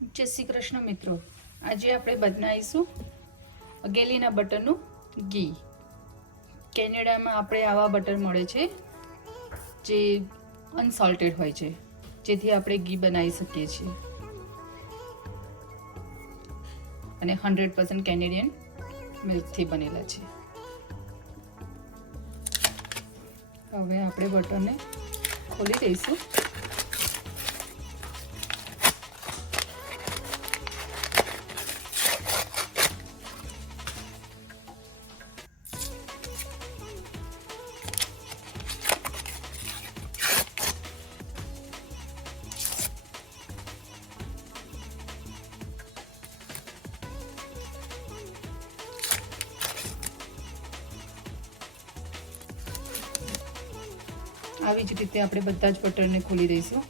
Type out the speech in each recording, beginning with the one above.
જય શ્રી કૃષ્ણ મિત્રો, આજે આપણે બનાવીશું ગેલીના બટરનું ઘી. કેનેડામાં આપણે આવા બટર મળે છે જે અનસોલ્ટેડ હોય છે, જેથી આપણે ઘી બનાવી શકીએ છીએ અને 100% કેનેડિયન મિલ્કથી બનેલા છે. હવે આપણે બટરને ખોલી દઈશું. આવી જ રીતે આપણે બધા જ બટરને ખોલી દઈશું.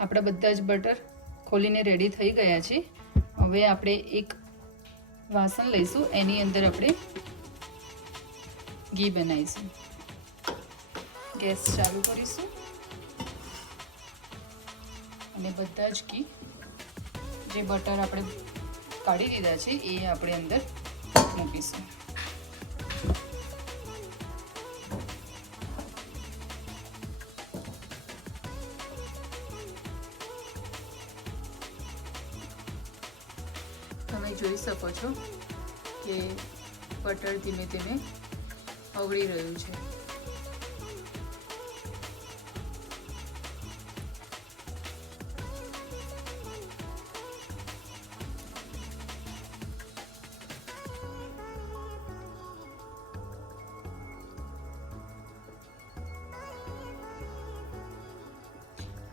આપણા બધા જ બટર ખોલીને રેડી થઈ ગયા છે. હવે આપણે એક વાસણ લઈશું, એની અંદર આપણે ઘી બનાવીશું. ગેસ ચાલુ કરીશું અને બધા જ ઘી જે બટર આપણે કાઢી દીધા છે એ આપણે અંદર મૂકીશું. તમે જોઈ શકો છો કે બટર ધીમે ધીમે ઓગળી રહ્યું છે.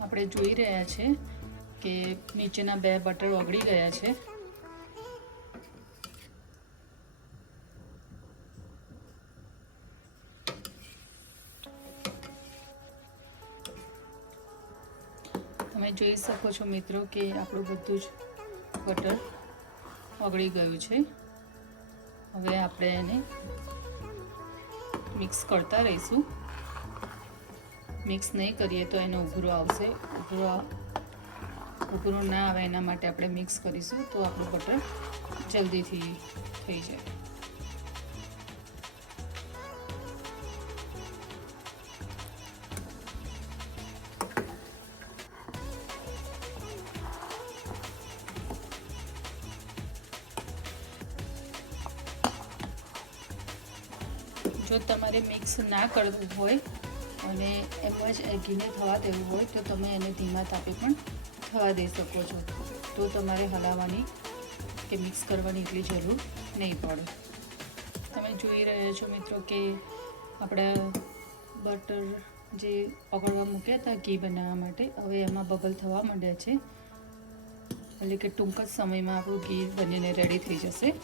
આપણે જોઈ રહ્યા છે કે નીચેના 2 બટર ઓગળી ગયા છે. તમે જોઈ શકો છો મિત્રો કે આપણું બધું જ બટર ઓગળી ગયું છે. હવે આપણે એને મિક્સ કરતા રહીશું. મિક્સ નહીં કરીએ તો એનો ઉભરો આવશે. ઉભરો ના આવે એના માટે આપણે મિક્સ કરીશું તો આપણું બટર જલ્દીથી થઈ જાય. જો તમારે મિક્સ ના કરવું હોય અને એમ જ ઘીને થવા દેવું હોય તો તમે એને ધીમા તાપે પણ થવા દઈ શકો છો. તો તમારે હલાવવાની કે મિક્સ કરવાની એટલી જરૂર નહીં પડે. તમે જોઈ રહ્યા છો મિત્રો કે આપણા બટર જે ઓગળવા મૂક્યા હતા ઘી બનાવવા માટે, હવે એમાં બબલ થવા માંડ્યા છે. એટલે કે ટૂંક જ સમયમાં આપણું ઘી બનીને રેડી થઈ જશે.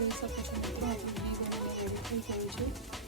જોઈ શકો છો મિત્રો, આપણું ઘી બનીને રેડી થઈ ગયું છે.